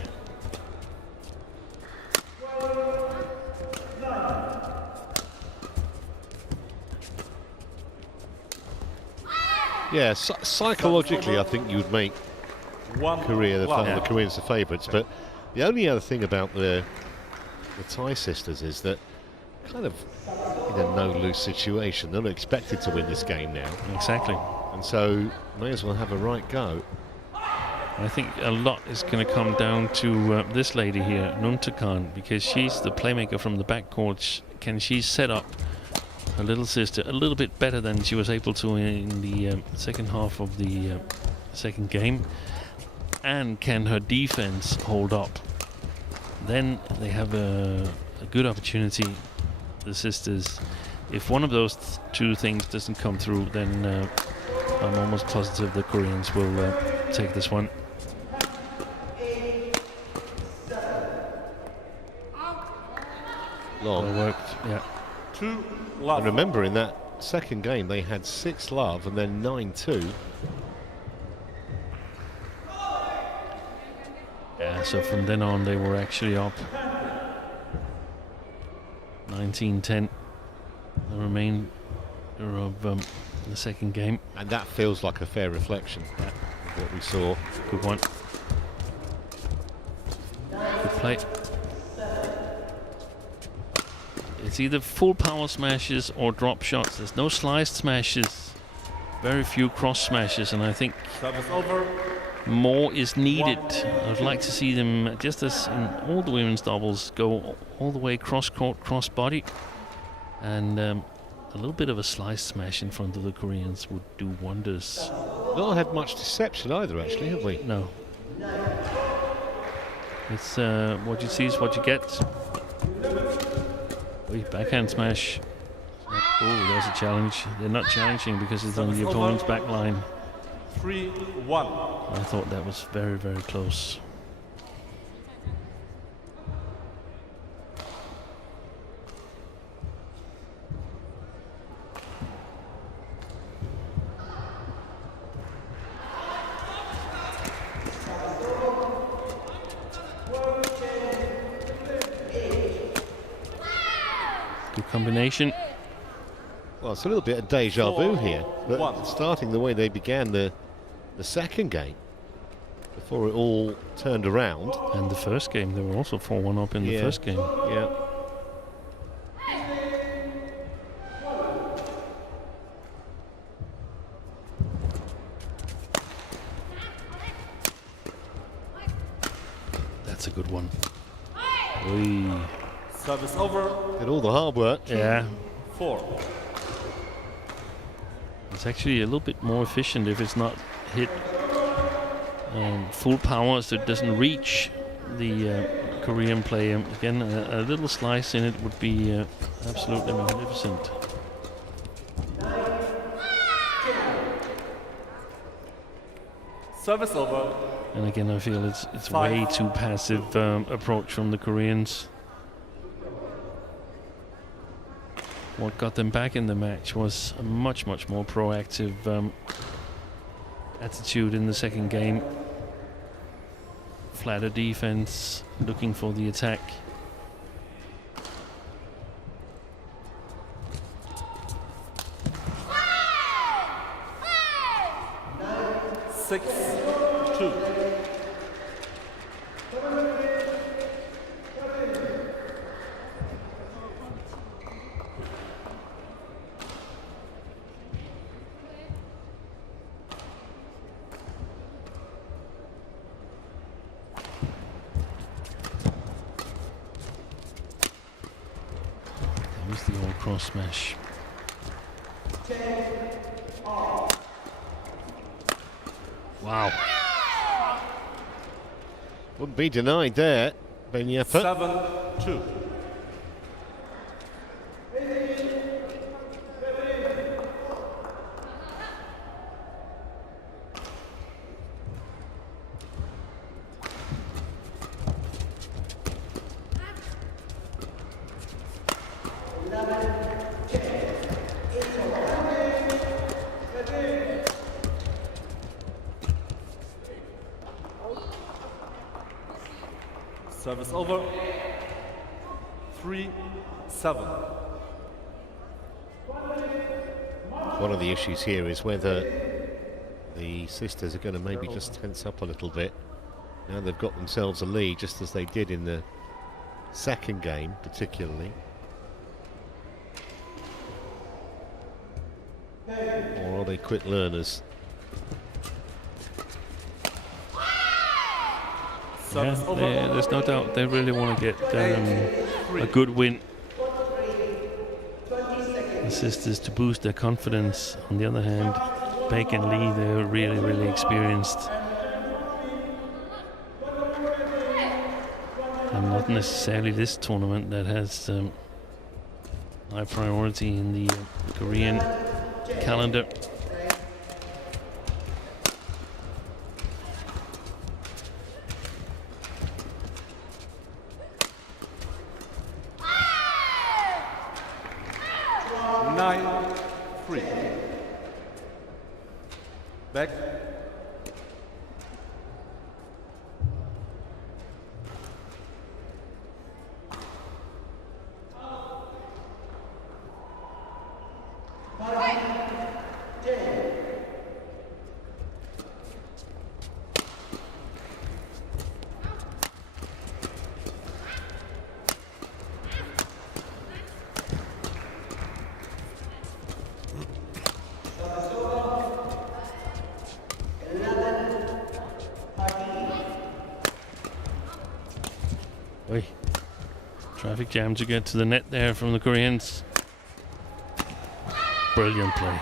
Yeah, psychologically, I think you would make Korea the Koreans the favourites. But the only other thing about the Thai sisters is that kind of in a no-lose situation. They're not expected to win this game now. Exactly. And so may as well have a right go. I think a lot is going to come down to this lady here, Nuntakan, because she's the playmaker from the backcourt. Can she set up her little sister a little bit better than she was able to in the second half of the second game? And can her defense hold up? Then they have a good opportunity, the sisters. If one of those two things doesn't come through, then I'm almost positive the Koreans will take this one. Long. Well worked, yeah. 2 love. And remember, in that second game, they had 6 love and then 9-2. Yeah, so from then on, they were actually up 19-10. The remainder of the second game. And that feels like a fair reflection of what we saw. Good one. Good play. It's either full power smashes or drop shots. There's no sliced smashes, very few cross smashes, and I think Service over. more is needed. I'd like to see them, just as in all the women's doubles, go all the way cross court, cross body, and a little bit of a slice smash in front of the Koreans would do wonders. Not had much deception either, actually, have we? No. It's what you see is what you get. Backhand smash. Oh, there's a challenge. They're not challenging because it's on the opponent's back line. 3-1. I thought that was very, very close. Good combination. Well, it's a little bit of deja vu here, but 4-1. starting the way they began the second game, before it all turned around. And the first game, they were also 4-1 up in the first game. Yeah. That's a good one. Oy. Service over. Did all the hard work. Yeah. 4. It's actually a little bit more efficient if it's not hit full power, so it doesn't reach the Korean play. Again, a little slice in it would be absolutely magnificent. Service over. And again, I feel it's way too passive approach from the Koreans. What got them back in the match was a much, much more proactive attitude in the second game. Flatter defense, looking for the attack. Six, 2. There's the old cross smash. Wow. Wouldn't be denied there, Ben Yepper. 7-2. Service over. 3-7. One of the issues here is whether the sisters are going to maybe just tense up a little bit. Now they've got themselves a lead, just as they did in the second game, particularly. Or are they quick learners? Yeah, there's no doubt they really want to get a good win. The sisters to boost their confidence. On the other hand, Baek and Lee, they're really, really experienced. And not necessarily this tournament that has high priority in the Korean calendar. Back. Traffic jam to get to the net there from the Koreans. Brilliant play.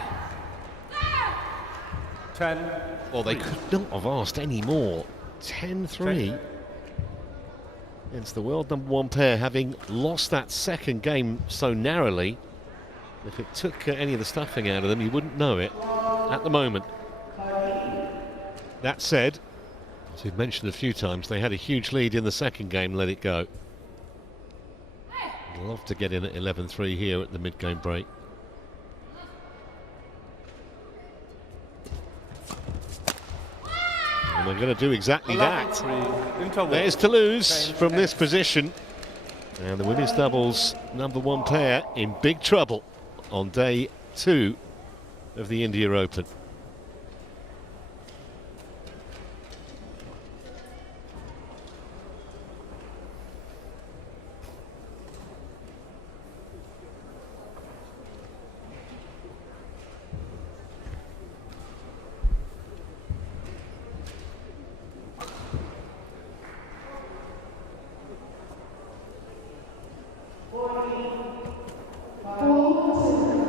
10. Well, they could not have asked any more. 10-3 against the world #1 pair, having lost that second game so narrowly. If it took any of the stuffing out of them, you wouldn't know it at the moment. That said, as we've mentioned a few times, they had a huge lead in the second game, let it go. I'd love to get in at 11-3 here at the mid-game break. And they're going to do exactly that. There's Toulouse from this position. And the women's doubles #1 pair in big trouble on day 2 of the India Open.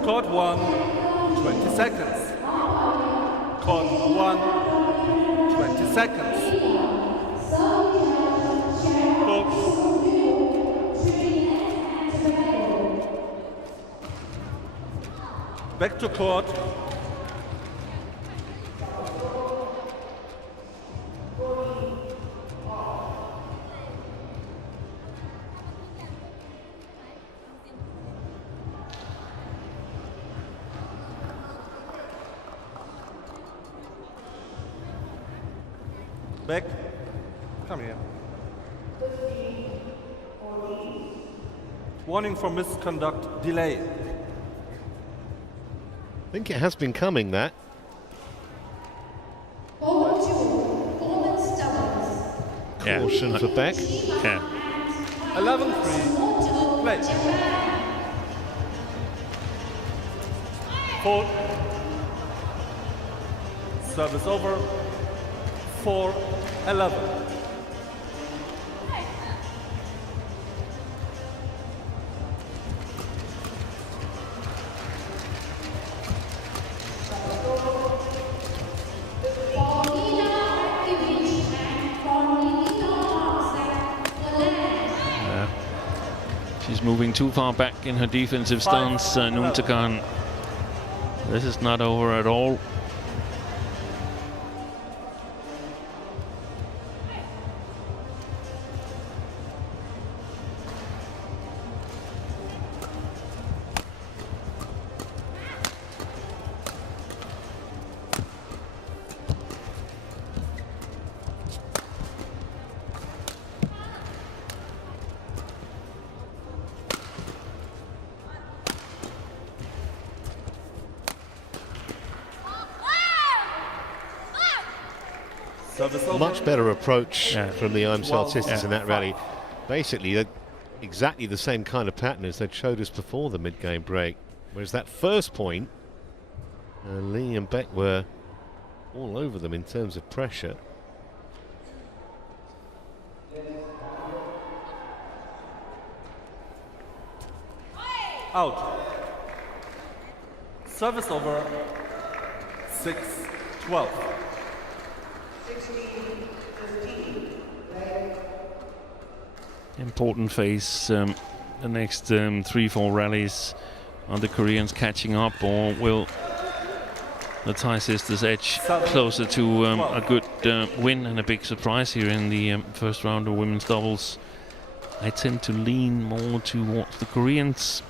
Court 1, 20 seconds. Court 1, 20 seconds. Court. Back to court. Back. Come here. Warning for misconduct, delay. I think it has been coming, that. Yeah. Caution for Baek. Yeah. 11-3. Play. 4. Service over. 4-11. She's moving too far back in her defensive stance, Nuntakan. This is not over at all. much better approach from the Aimsaard sisters in that 12. rally. Basically, exactly the same kind of pattern as they'd showed us before the mid-game break. Whereas that first point, Lee and Baek were all over them in terms of pressure. Out. Service over. 6-12. Important phase, the next 3-4 rallies. Are the Koreans catching up, or will the Thai sisters edge closer to a good win and a big surprise here in the first round of women's doubles? I tend to lean more towards the Koreans.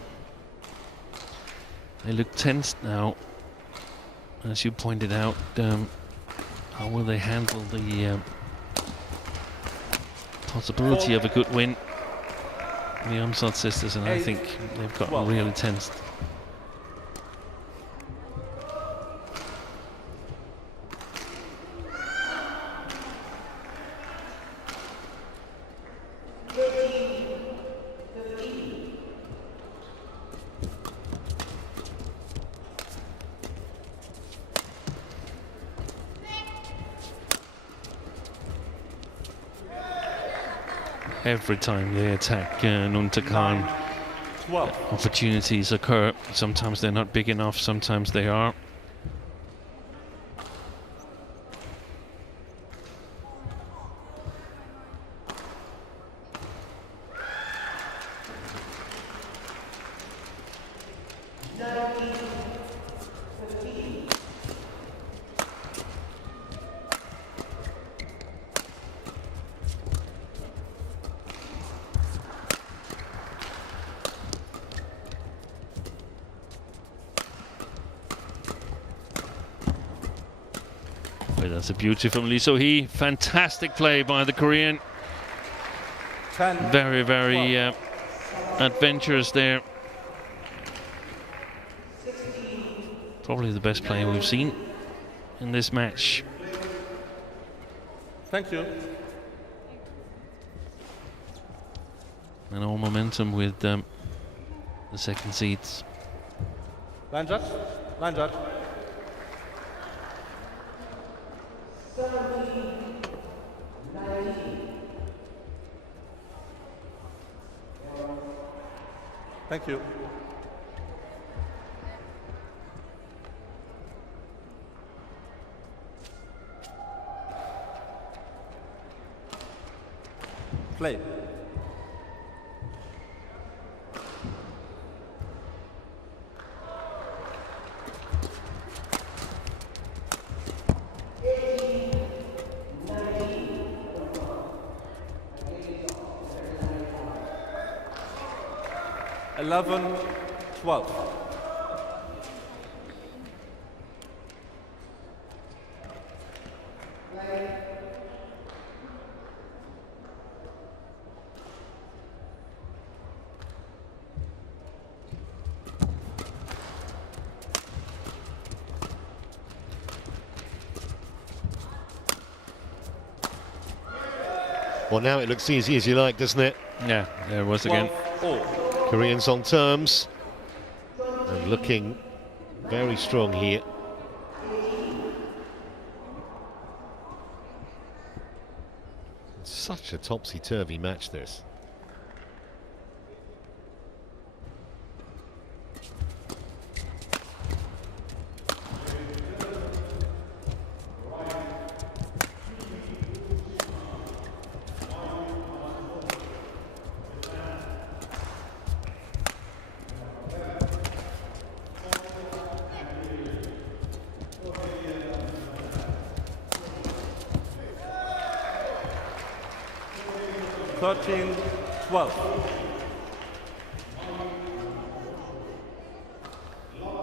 They look tense now, as you pointed out. How will they handle the possibility of a good win? The Aimsaard sisters, and I think they've gotten really tensed. Every time they attack Nuntakan, opportunities occur. Sometimes they're not big enough, sometimes they are. That's a beautiful Lee So-hee. Fantastic play by the Korean. Very, very adventurous there. Probably the best player we've seen in this match. Thank you. And all momentum with the second seeds. Line judge. Line judge. Thank you. Play. Eleven, 12. Well, now it looks easy as you like, doesn't it? Yeah, there it was again. 12-all. Koreans on terms and looking very strong here. Such a topsy-turvy match, this.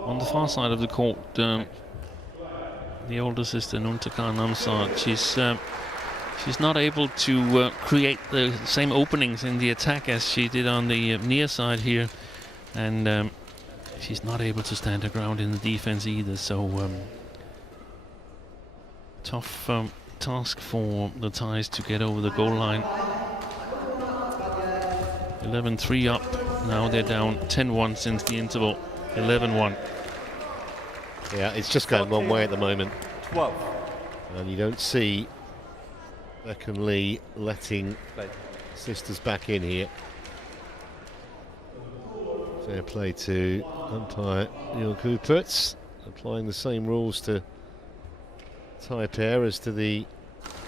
On the far side of the court, the older sister Nuntakan Aimsaard, she's not able to create the same openings in the attack as she did on the near side here, and she's not able to stand her ground in the defense either. So tough task for the Thais to get over the goal line. 11-3 up. Now they're down 10-1 since the interval. 11-1. Yeah, it's just going one way at the moment. 12. And you don't see Baek and Lee letting sisters back in here. Fair play to umpire Neil Kupertz, applying the same rules to Thai pair as to the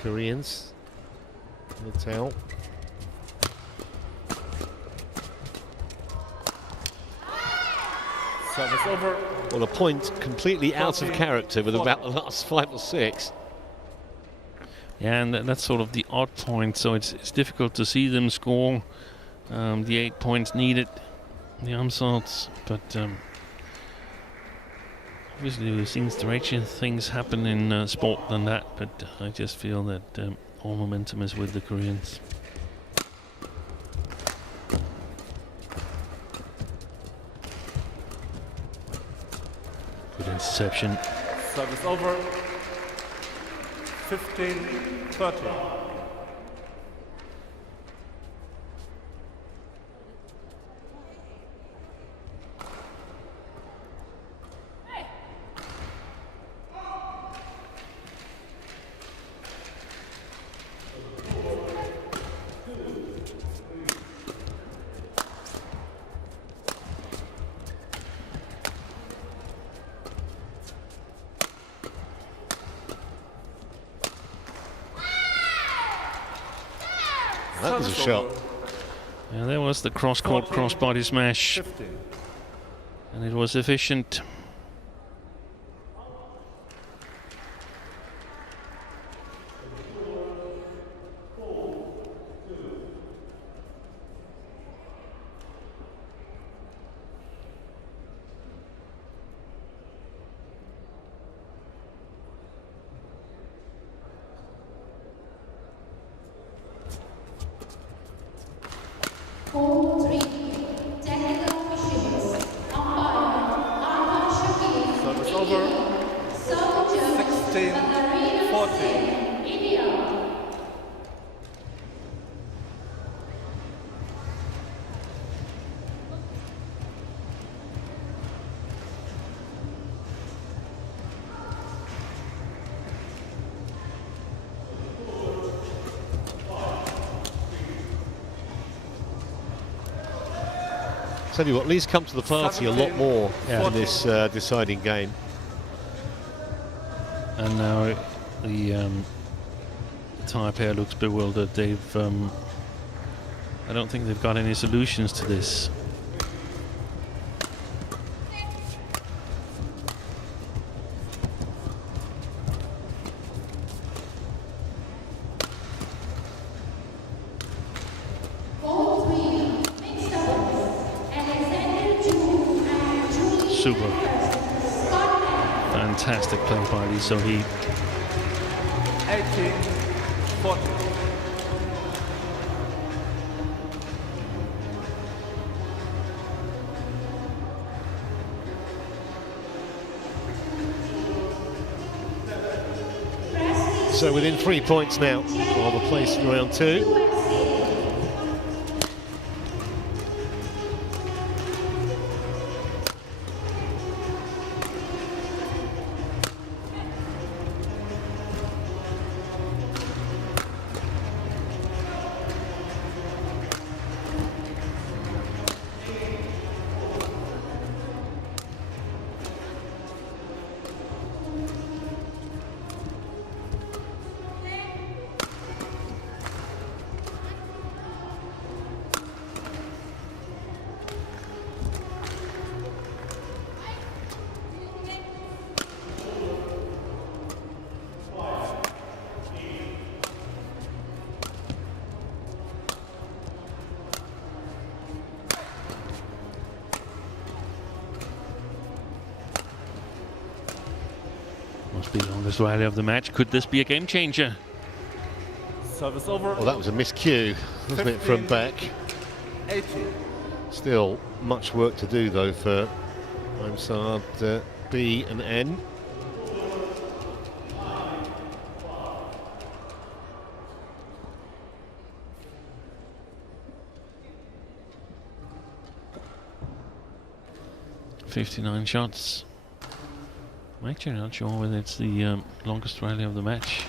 Koreans. The towel. Service over. Well, a point completely out of character with about the last 5 or 6. Yeah, and that's sort of the odd point, so it's difficult to see them score the 8 points needed, the Aimsaards, but obviously we've seen stranger things happen in sport than that, but I just feel that all momentum is with the Koreans. Good interception. Service over. 15-30. That was a shot. Yeah, there was the cross-court, cross-body smash. 15. And it was efficient. Service over. 16-14. Tell you what, Lee's come to the party a lot more in this deciding game. And now the Thai pair looks bewildered. They've, I don't think they've got any solutions to this. Super. Fantastic play by Lee So-hee. 18-14. So within 3 points now of a place in round 2. Must be the longest rally of the match. Could this be a game changer? Service over. Well, that was a miscue, wasn't it, from Baek? 18. Still much work to do, though, for Aimsaard B and N. 59 shots. I'm actually not sure whether it's the longest rally of the match.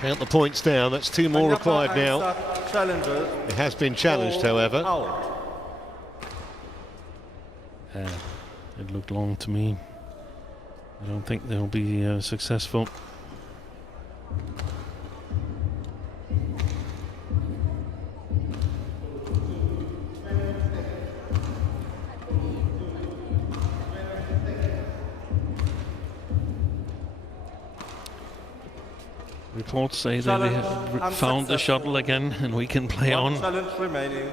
Count the points down, that's 2 more required now. It has been challenged, however. It looked long to me. I don't think they'll be successful. Reports say that they have found the shuttle again and we can play on. Challenge remaining.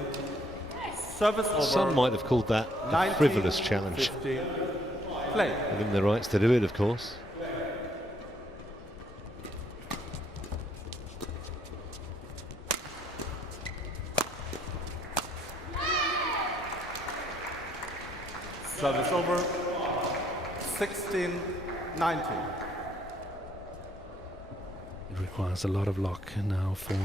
Service over. Some might have called that a frivolous challenge. Play. Within the rights to do it, of course. Service over. 16-19. It requires a lot of luck now for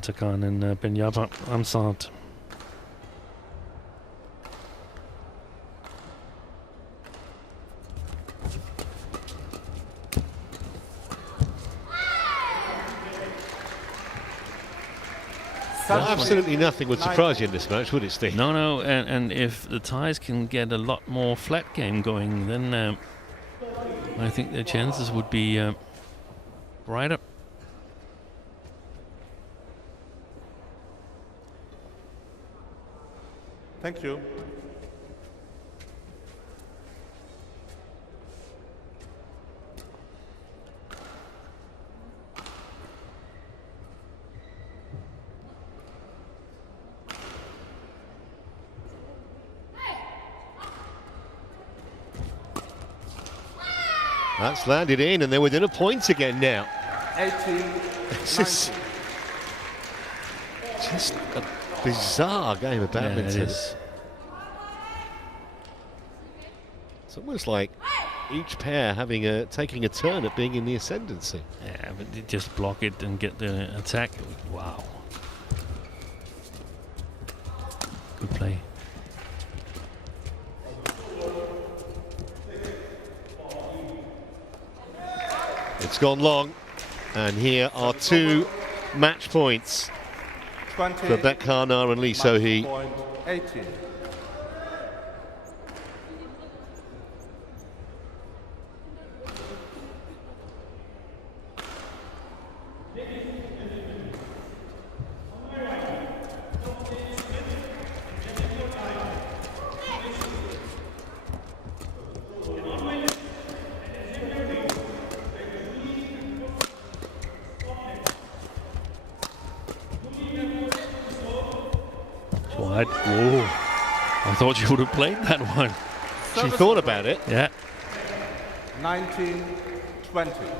Takan and Benyapa Aimsaard. Well, absolutely nothing would surprise you in this match, would it, Steve? No, and if the Thais can get a lot more flat game going, then I think their chances would be brighter. Thank you. That's landed in, and they're within a point again now. 18. This is just a bizarre game of badminton. Yeah, it is. It's almost like each pair having taking a turn at being in the ascendancy. Yeah, but they just block it and get the attack. Wow. Good play. It's gone long, and here are 2 match points for Baek and Lee So-hee. 18. Wide. Whoa. I thought you would have played that one. She thought about it. Yeah. 19-20.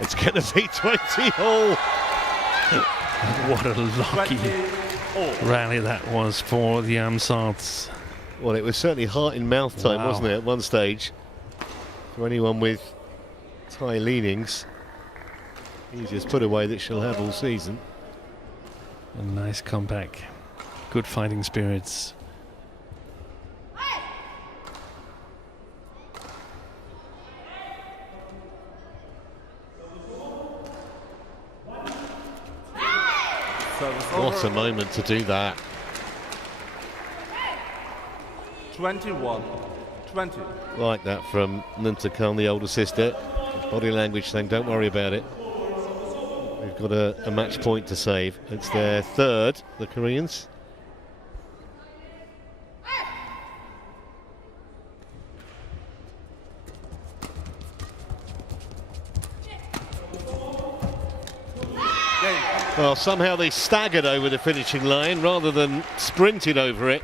It's going to be 20 all. What a lucky rally that was for the Aimsaards. Well, it was certainly heart in mouth time, Wow. wasn't it, at one stage? For anyone with Thai leanings, easiest put away that she'll have all season. A nice comeback. Good fighting spirits. What a moment to do that. 21, 20. Like that from Nunta Khan, the older sister. Body language saying, don't worry about it. We've got a match point to save. It's their third, the Koreans. Well, somehow they staggered over the finishing line rather than sprinted over it.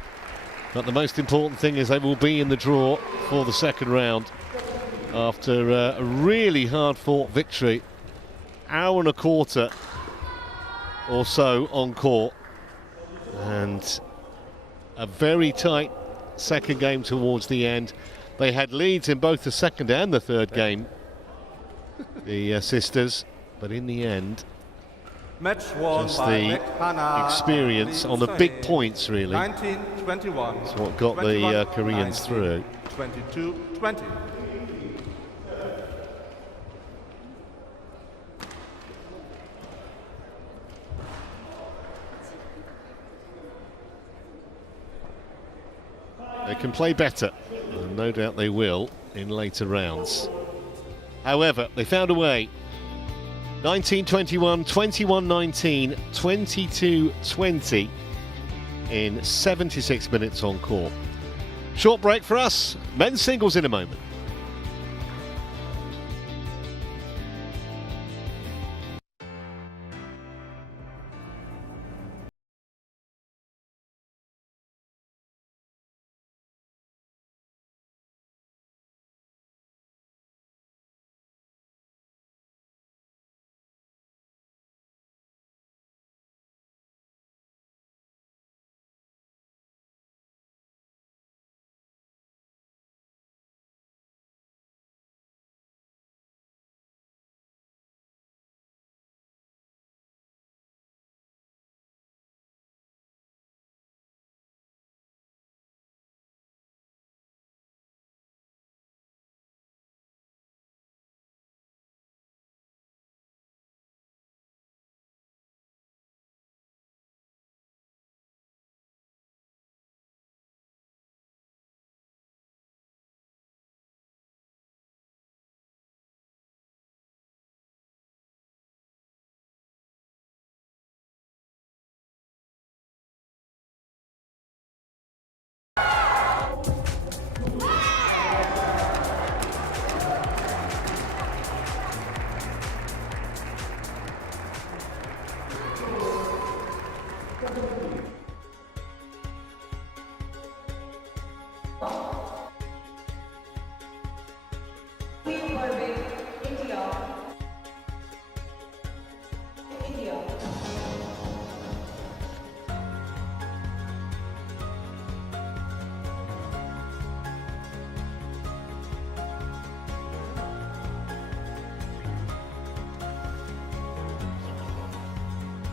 But the most important thing is they will be in the draw for the second round after a really hard-fought victory. Hour and a quarter or so on court, and a very tight second game towards the end. They had leads in both the second and the third game, the sisters, but in the end, Match won just by the Baek, experience on the big points really. 19-21. That's what got the Koreans through. 22-20. They can play better, and no doubt they will in later rounds. However, they found a way. 19-21, 21-19, 22-20 in 76 minutes on court. Short break for us. Men's singles in a moment.